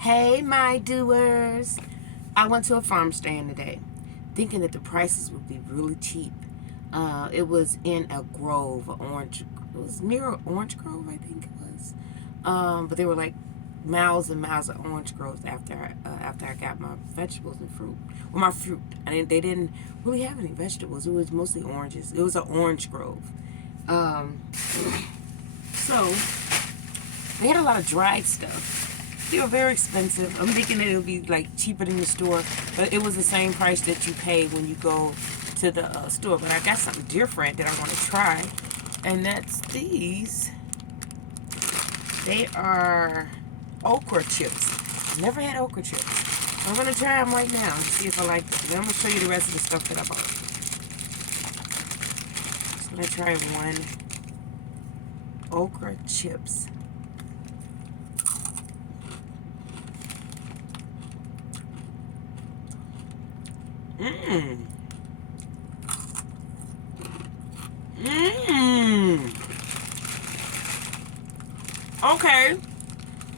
Hey, my doers. I went to a farm stand today thinking that the prices would be really cheap. It was in a grove, it was near Orange Grove, I think it was. But there were like miles and miles of orange groves after I got my vegetables and fruit. Well, my fruit. They didn't really have any vegetables. It was mostly oranges. It was an orange grove. So they had a lot of dried stuff. They were very expensive. I'm thinking that it would be like cheaper than the store, but it was the same price that you pay when you go to the store. But I got something different that I want to try, and that's these. They are Okra Chips. Never had Okra Chips. I'm going to try them right now and see if I like them. Then I'm going to show you the rest of the stuff that I bought. Just going to try one. Okra Chips. Mmm. Mmm. Okay.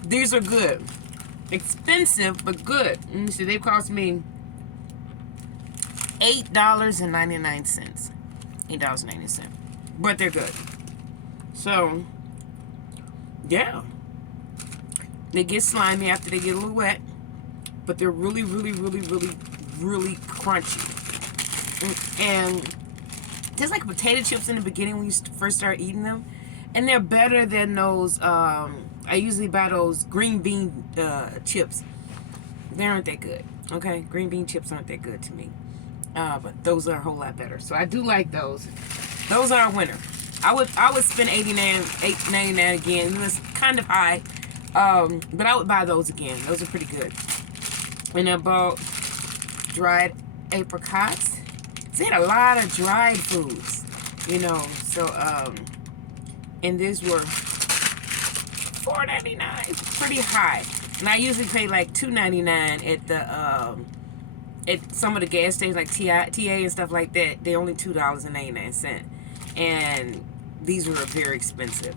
These are good. Expensive, but good. Let me see. They cost me $8.99. $8.90. But they're good. So, yeah. They get slimy after they get a little wet. But they're really, really, really, really, really crunchy. And tastes like potato chips in the beginning when you first start eating them. And they're better than those, I usually buy those green bean chips. They aren't that good, okay? Green bean chips aren't that good to me. But those are a whole lot better. So I do like those. Those are a winner. I would spend $8.99 again. It was kind of high. But I would buy those again. Those are pretty good. And I bought dried apricots. They had a lot of dried foods, you know. So, and these were $4.99, pretty high. And I usually pay like $2.99 at the at some of the gas stations like TA and stuff like that. They're only $2.99, and these were very expensive.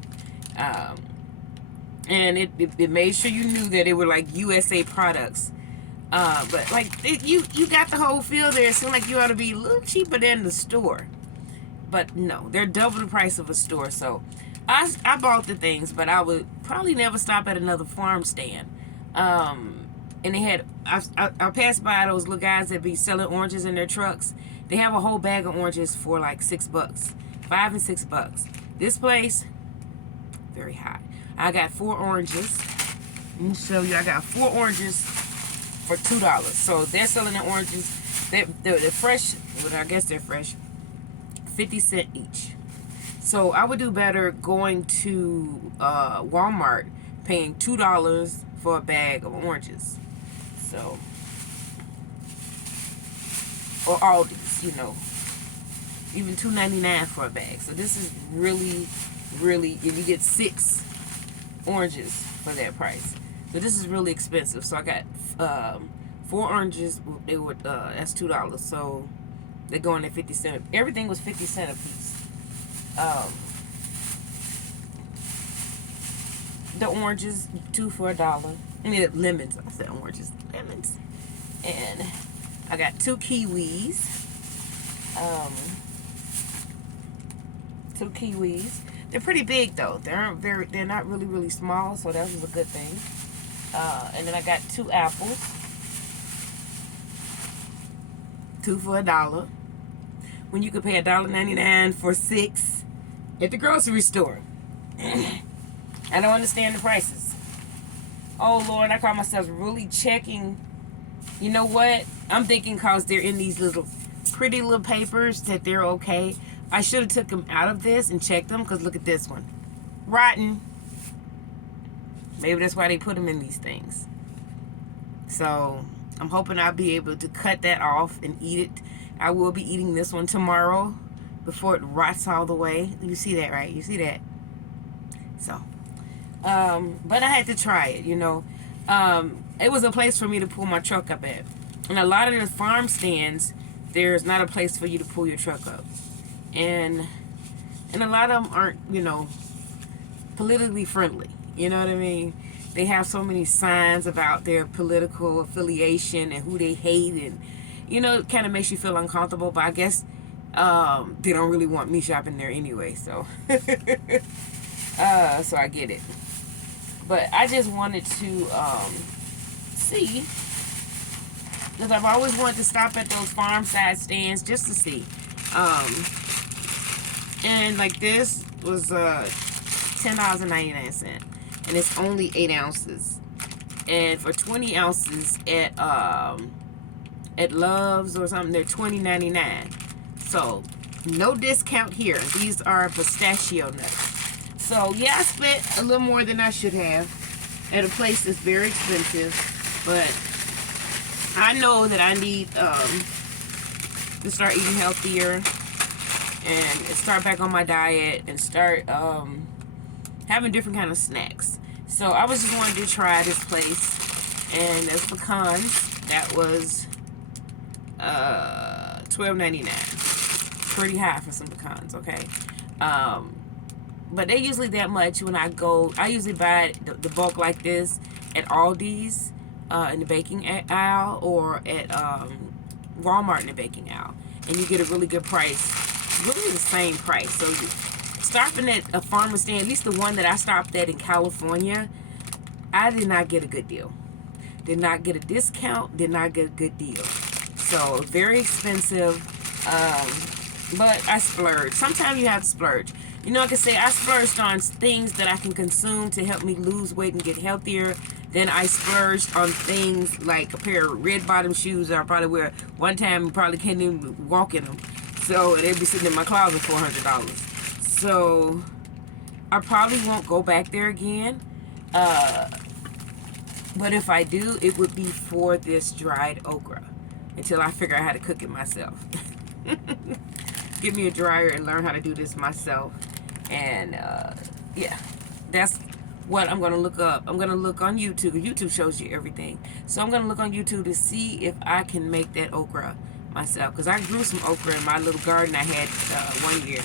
And it made sure you knew that they were like USA products. But like you got the whole feel there. It seemed like you ought to be a little cheaper than the store, but no, they're double the price of a store. So I bought the things, but I would probably never stop at another farm stand. And they had I passed by those little guys that be selling oranges in their trucks. They have a whole bag of oranges for like $6, $5 and $6. This place, very high. I got 4 oranges. Let me show you. I got 4 oranges for $2. So they're selling the oranges. They're fresh. Well, I guess they're fresh. 50 cents each. So I would do better going to Walmart, paying $2 for a bag of oranges. So, or Aldi's, you know, even $2.99 for a bag. So this is really, really, you get 6 oranges for that price. So this is really expensive. So I got 4 oranges. They were that's $2. So they're going at 50 cents. Everything was 50 cents a piece. The oranges, 2 for $1. I mean lemons. I said oranges, lemons. And I got 2 kiwis. 2 kiwis. They're pretty big though. They're not really small, so that was a good thing. And then I got 2 apples. 2 for $1. When you could pay $1.99 for 6 at the grocery store. I don't understand the prices. Oh Lord, I caught myself really checking. You know what? I'm thinking because they're in these little pretty little papers that they're okay. I should have took them out of this and checked them, because look at this one. Rotten. Maybe that's why they put them in these things. So I'm hoping I'll be able to cut that off and eat it. I will be eating this one tomorrow before it rots all the way. You see that, right? You see that? So, but I had to try it, you know. It was a place for me to pull my truck up at. And a lot of the farm stands, there's not a place for you to pull your truck up. And a lot of them aren't, you know, politically friendly. You know what I mean? they have so many signs about their political affiliation and who they hate, and it kind of makes you feel uncomfortable. But I guess they don't really want me shopping there anyway, so so I get it. But I just wanted to see, because I've always wanted to stop at those farm side stands just to see. And like this was $10.99, and it's only 8 ounces. And for 20 ounces at Love's or something, they're $20.99. So no discount here. These are pistachio nuts. So yeah, I spent a little more than I should have at a place that's very expensive, but I know that I need to start eating healthier and start back on my diet and start having different kind of snacks. So I was just wanting to try this place, and there's pecans. That was $12.99. Pretty high for some pecans, okay? But they usually that much when I go. I usually buy the bulk like this at Aldi's in the baking aisle, or at Walmart in the baking aisle, and you get a really good price. Really the same price. So stopping at a farmer's stand, at least the one that I stopped at in California, I did not get a good deal. Did not get a discount. Did not get a good deal. So very expensive. But I splurged. Sometimes you have to splurge. Like I say, I splurged on things that I can consume to help me lose weight and get healthier. Then I splurged on things like a pair of red bottom shoes that I probably wear one time and probably can't even walk in them. So they'd be sitting in my closet for $400. So I probably won't go back there again. But if I do, it would be for this dried okra until I figure out how to cook it myself. Get me a dryer and learn how to do this myself. And yeah, that's what I'm going to look up. I'm going to look on YouTube. YouTube shows you everything. So I'm going to look on YouTube to see if I can make that okra myself, because I grew some okra in my little garden I had one year,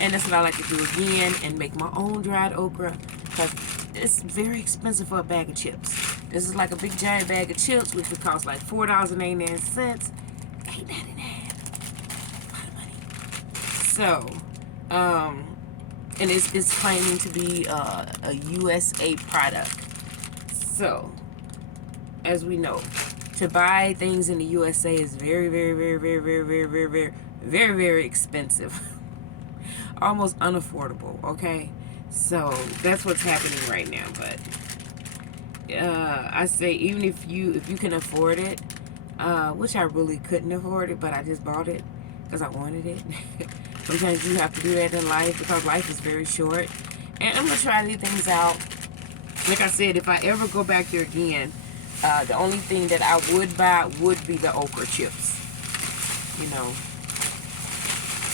and that's what I like to do again, and make my own dried okra, because it's very expensive for a bag of chips. This is like a big giant bag of chips, which would cost like $4.89, $8.99, a lot of money. So and it's claiming to be a USA product. So as we know, to buy things in the USA is very, very, very, very, very, very, very, very, very, very expensive. Almost unaffordable, okay? So that's what's happening right now. But I say, even if you can afford it, which I really couldn't afford it, but I just bought it because I wanted it. Sometimes you have to do that in life, because life is very short. And I'm going to try these things out. Like I said, if I ever go back there again, the only thing that I would buy would be the Okra Chips.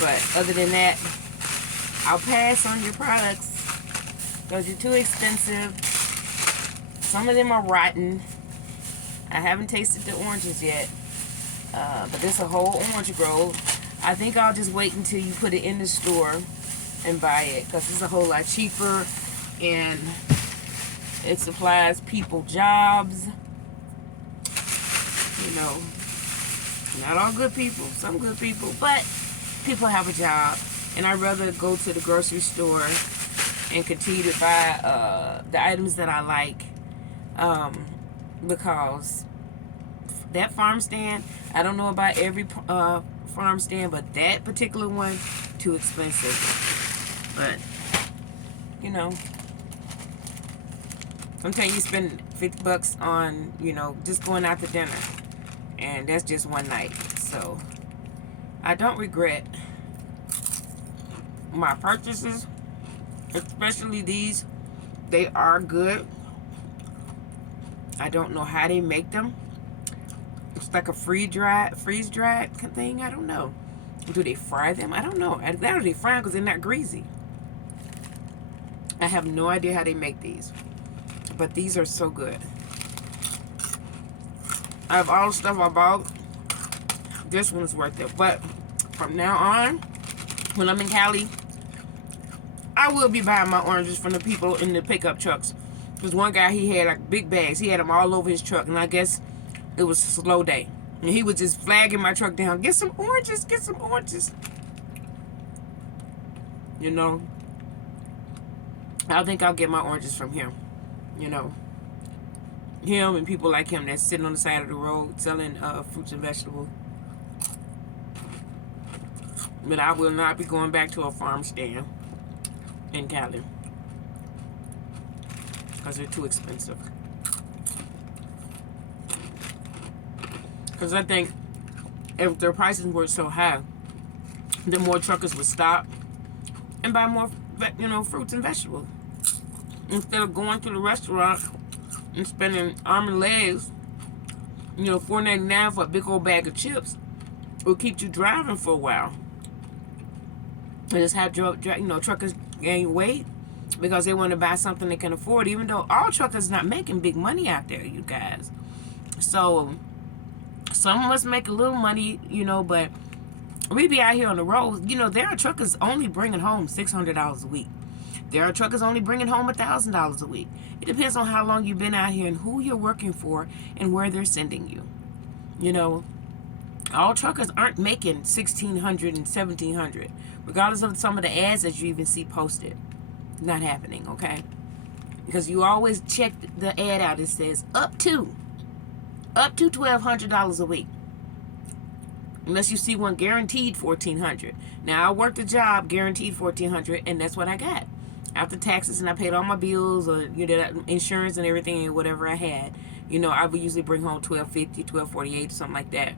But other than that, I'll pass on your products because you're too expensive. Some of them are rotten. I haven't tasted the oranges yet. But there's a whole orange grove. I think I'll just wait until you put it in the store and buy it, because it's a whole lot cheaper, and it supplies people jobs. Not all good people, some good people, but people have a job, and I'd rather go to the grocery store and continue to buy the items that I like, because that farm stand, I don't know about every farm stand, but that particular one, too expensive. But sometimes you spend $50 on just going out to dinner, and that's just one night. So I don't regret my purchases, especially these. They are good. I don't know how they make them. It's like a freeze-dried thing. I don't know. Do they fry them? I don't know. I doubt they fry them because they're not greasy. I have no idea how they make these. But these are so good. I have all the stuff I bought. This one's worth it. But from now on, when I'm in Cali, I will be buying my oranges from the people in the pickup trucks. There's one guy, he had like big bags. He had them all over his truck, and I guess it was a slow day. And he was just flagging my truck down. Get some oranges, get some oranges. You know, I think I'll get my oranges from him. You know, him and people like him that's sitting on the side of the road selling fruits and vegetables. But I will not be going back to a farm stand in Cali because they're too expensive. Because I think if their prices were so high, then more truckers would stop and buy more, fruits and vegetables. Instead of going to the restaurant and spending arm and legs, $4.99 for a big old bag of chips, it will keep you driving for a while. And just have truckers gain weight because they want to buy something they can afford, even though all truckers not making big money out there, you guys. So some of us make a little money, but we be out here on the road. There are truckers only bringing home $600 a week. There are truckers only bringing home $1,000 a week. It depends on how long you've been out here and who you're working for and where they're sending you. All truckers aren't making $1,600 and $1,700, regardless of some of the ads that you even see posted. Not happening, okay? Because you always check the ad out. It says up to $1,200 a week. Unless you see one guaranteed $1,400. Now I worked a job guaranteed $1,400, and that's what I got after taxes, and I paid all my bills or insurance and everything and whatever I had. I would usually bring home $1,250, $1,248, something like that.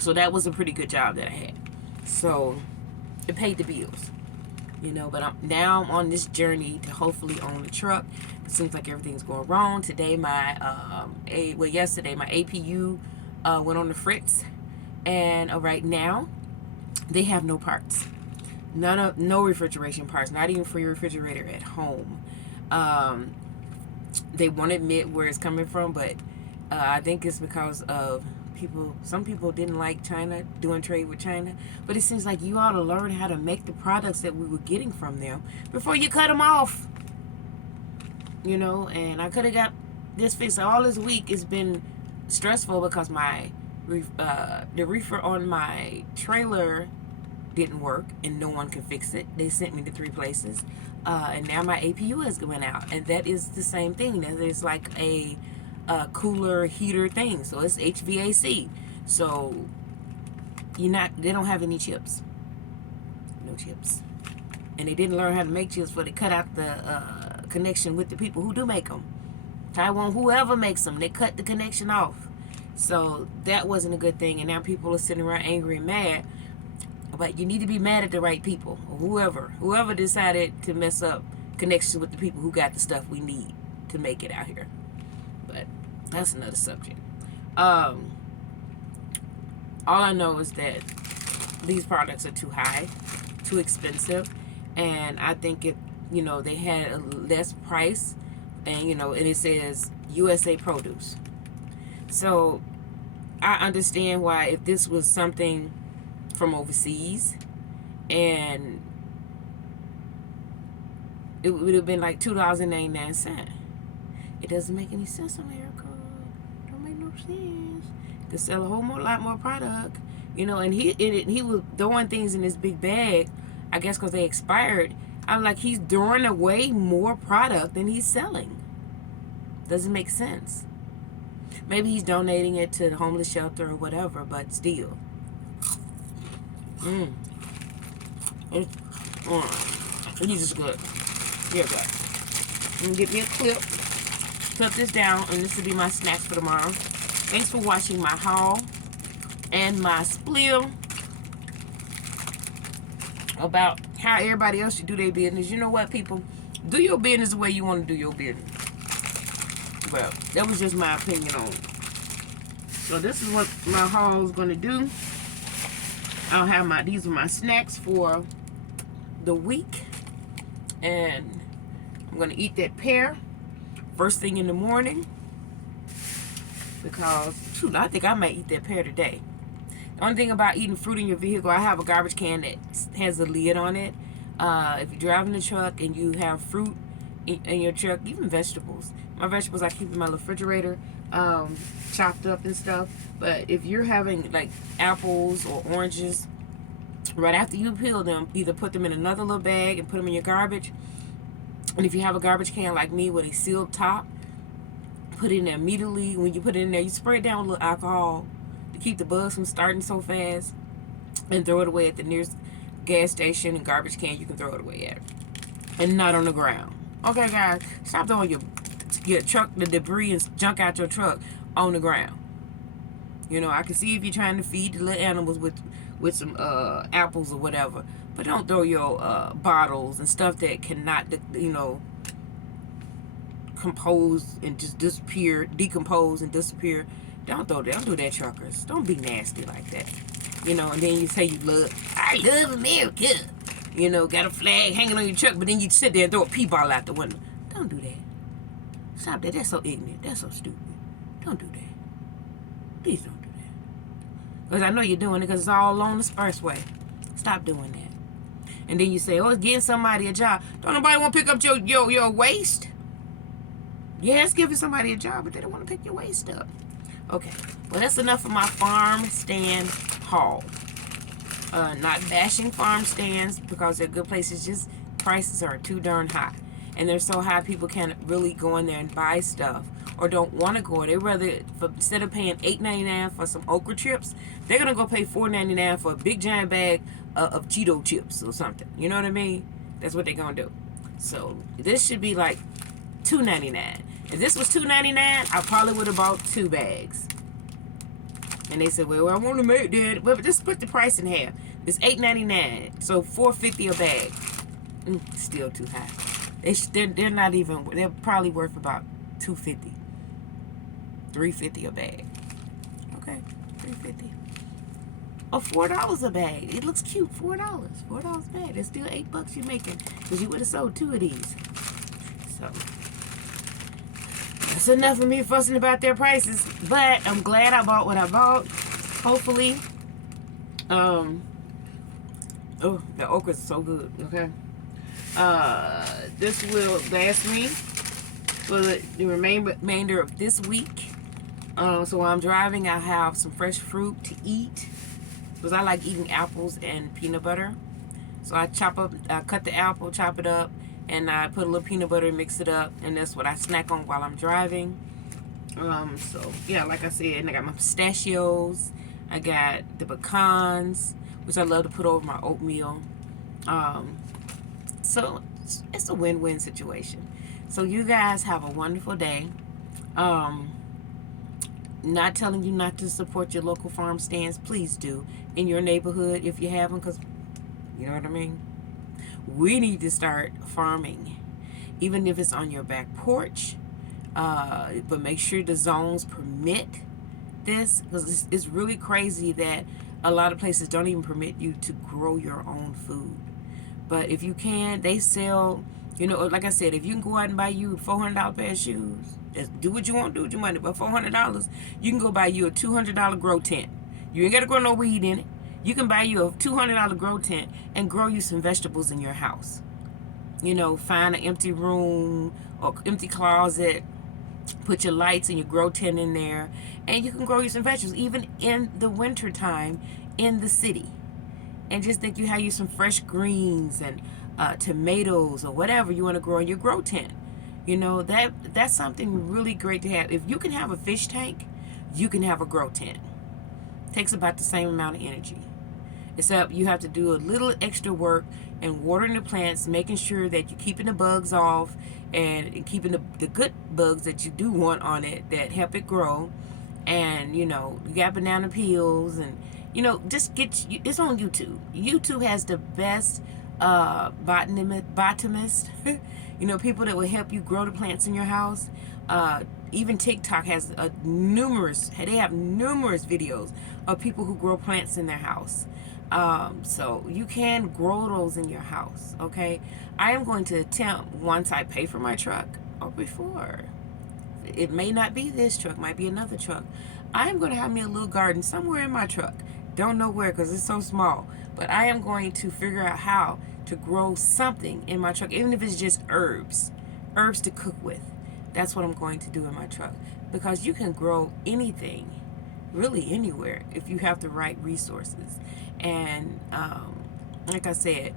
So that was a pretty good job that I had. So it paid the bills. But I'm on this journey to hopefully own a truck. It seems like everything's going wrong. Today yesterday my APU went on the fritz, and right now they have no parts. No refrigeration parts, not even for your refrigerator at home. They won't admit where it's coming from, but I think it's because of some people didn't like China, doing trade with China. But it seems like you ought to learn how to make the products that we were getting from them before you cut them off. And I could have got this fixed. All this week it's been stressful because the reefer on my trailer didn't work and no one can fix it. They sent me to 3 places, and now my APU is going out, and that is the same thing. That is like a cooler heater thing, so it's HVAC. So they don't have any chips, no chips, and they didn't learn how to make chips before they cut out the connection with the people who do make them. Taiwan, whoever makes them, they cut the connection off. So that wasn't a good thing, and now people are sitting around angry and mad. But you need to be mad at the right people, or whoever decided to mess up connections with the people who got the stuff we need to make it out here. But that's another subject. All I know is that these products are too high, too expensive, and I think they had a less price, and and it says USA produce. So I understand why, if this was something from overseas, and it would have been like $2.99. It doesn't make any sense, America. Don't make no sense. Could sell a lot more product, and he was throwing things in this big bag, I guess because they expired. I'm like, he's throwing away more product than he's selling. Doesn't make sense. Maybe he's donating it to the homeless shelter or whatever, but still. These is good. Yeah, good. I'm gonna get me a clip, cut this down, and this will be my snacks for tomorrow. Thanks for watching my haul and my spiel about how everybody else should do their business. You know what, people? Do your business the way you want to do your business. Well, that was just my opinion on it. So this is what my haul is gonna do. I'll have these are my snacks for the week, and I'm gonna eat that pear first thing in the morning because I think I might eat that pear today. The only thing about eating fruit in your vehicle, I have a garbage can that has a lid on it. If you're driving the truck and you have fruit in your truck, even vegetables. My vegetables I keep in my refrigerator, chopped up and stuff. But if you're having like apples or oranges, right after you peel them, either put them in another little bag and put them in your garbage. And if you have a garbage can like me with a sealed top, put it in there immediately. When you put it in there, you spray it down with a little alcohol to keep the bugs from starting so fast, and throw it away at the nearest gas station and garbage can you can throw it away at, and not on the ground. Okay, guys, stop throwing your truck, the debris and junk out your truck on the ground. You know, I can see if you're trying to feed the little animals with some apples or whatever, but don't throw your bottles and stuff that cannot, compose and just decompose and disappear. Don't do that, truckers. Don't be nasty like that. And then you say I love America. Got a flag hanging on your truck, but then you sit there and throw a pea ball out the window. Don't do that. Stop that. That's so ignorant. That's so stupid. Don't do that. Please don't do that. Because I know you're doing it because it's all along the expressway. Stop doing that. And then you say, oh, it's getting somebody a job. Don't nobody want to pick up your waste? Yeah, it's giving somebody a job, but they don't want to pick your waste up. Okay, well, that's enough of my farm stand haul. Not bashing farm stands because they're good places, just prices are too darn high. And they're so high people can't really go in there and buy stuff or don't want to go. They rather, instead of paying $8.99 for some Okra Chips, they're going to go pay $4.99 for a big giant bag of Cheeto chips or something. You know what I mean? That's what they're going to do. So this should be like $2.99. If this was $2.99, I probably would have bought 2 bags. And they said, well, I want to make that. But just put the price in half. It's $8.99, so $4.50 a bag. Still too high. They're not even. They're probably worth about $2.50, $3.50 a bag. Okay, $3.50. Or $4 a bag. It looks cute. $4, $4 a bag. It's still $8 you're making because you would have sold 2 of these. So. That's enough of me fussing about their prices, but I'm glad I bought what I bought. Hopefully, oh, the okra is so good. Okay, this will last me for the remainder of this week. So while I'm driving, I have some fresh fruit to eat because I like eating apples and peanut butter. So I cut the apple, chop it up, and I put a little peanut butter and mix it up, and that's what I snack on while I'm driving. So yeah, like I said, I got my pistachios, I got the pecans, which I love to put over my oatmeal. So it's a win-win situation. So you guys have a wonderful day. Not telling you not to support your local farm stands. Please do in your neighborhood if you have them, because you know what I mean. We need to start farming, even if it's on your back porch. But make sure the zones permit this, because it's really crazy that a lot of places don't even permit you to grow your own food. But if you can, they sell, like I said, if you can go out and buy you a $400 pair of shoes, just do what you want to do with your money. But $400, you can go buy you a $200 grow tent. You ain't got to grow no weed in it. You can buy you a $200 grow tent and grow you some vegetables in your house. Find an empty room or empty closet, put your lights and your grow tent in there, and you can grow you some vegetables, even in the winter time in the city. And just think you have you some fresh greens and tomatoes or whatever you want to grow in your grow tent. That's something really great to have. If you can have a fish tank, you can have a grow tent. It takes about the same amount of energy. Except you have to do a little extra work in watering the plants, making sure that you're keeping the bugs off and keeping the good bugs that you do want on it that help it grow. And, you got banana peels and, just it's on YouTube. YouTube has the best botanist, people that will help you grow the plants in your house. Even TikTok has they have numerous videos of people who grow plants in their house. So you can grow those in your house, okay? I am going to attempt, once I pay for my truck, or before, it may not be this truck, might be another truck, I am going to have me a little garden somewhere in my truck. Don't know where because it's so small, but I am going to figure out how to grow something in my truck, even if it's just herbs, herbs to cook with. That's what I'm going to do in my truck, because you can grow anything, really anywhere, if you have the right resources. And like I said,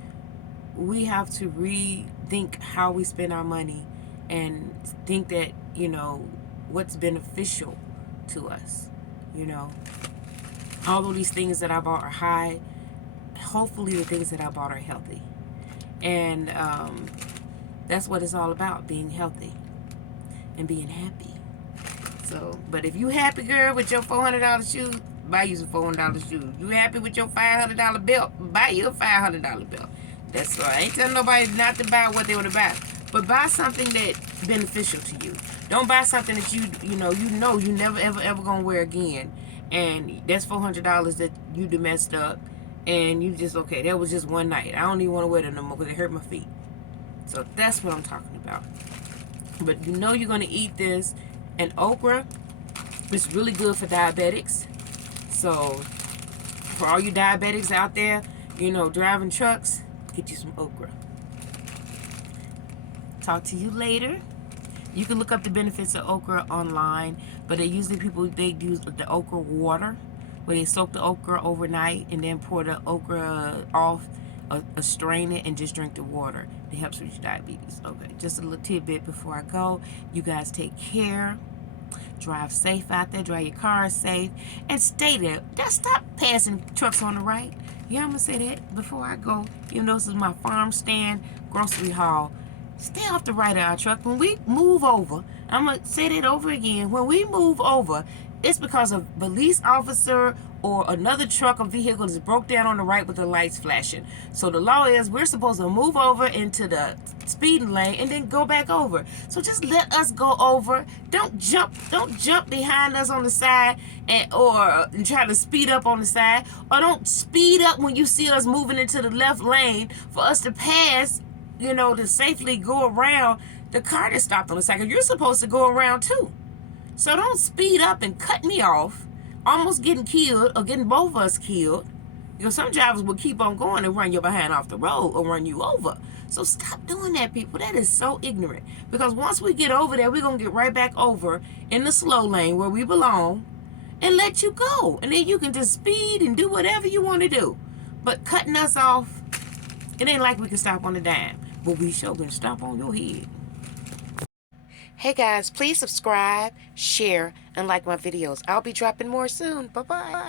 we have to rethink how we spend our money and think that, what's beneficial to us. All of these things that I bought are high. Hopefully the things that I bought are healthy. And that's what it's all about, being healthy and being happy. So, but if you happy, girl, with your $400 shoes, buy you some $400 shoes. You happy with your $500 belt, buy you a $500 belt. That's all. I ain't telling nobody not to buy what they want to buy, but buy something that's beneficial to you. Don't buy something that you never ever gonna wear again, and that's $400 that you done messed up, and you just, okay, that was just one night. I don't even want to wear them no more because it hurt my feet. So that's what I'm talking about. But you're gonna eat this, and okra is really good for diabetics. So for all you diabetics out there, driving trucks, get you some okra. Talk to you later. You can look up the benefits of okra online, but they use the okra water, where they soak the okra overnight and then pour the okra off, strain it, and just drink the water. It helps with your diabetes. Okay, just a little tidbit before I go. You guys take care. Drive safe out there. Drive your car safe. And stay there. Just stop passing trucks on the right. Yeah, I'm going to say that before I go. Even though this is my farm stand grocery haul. Stay off the right of our truck. When we move over, I'm going to say that over again. When we move over, it's because a police officer or another truck or vehicle is broke down on the right with the lights flashing. So the law is we're supposed to move over into the speeding lane and then go back over. So just let us go over. Don't jump behind us on the side or try to speed up on the side. Or don't speed up when you see us moving into the left lane for us to pass, to safely go around the car that stopped on the side. You're supposed to go around too. So don't speed up and cut me off, almost getting killed or getting both of us killed. Some drivers will keep on going and run your behind off the road or run you over. So stop doing that, people. That is so ignorant. Because once we get over there, we're going to get right back over in the slow lane where we belong and let you go. And then you can just speed and do whatever you want to do. But cutting us off, it ain't like we can stop on a dime. But we sure can stop on your head. Hey guys, please subscribe, share, and like my videos. I'll be dropping more soon. Bye-bye.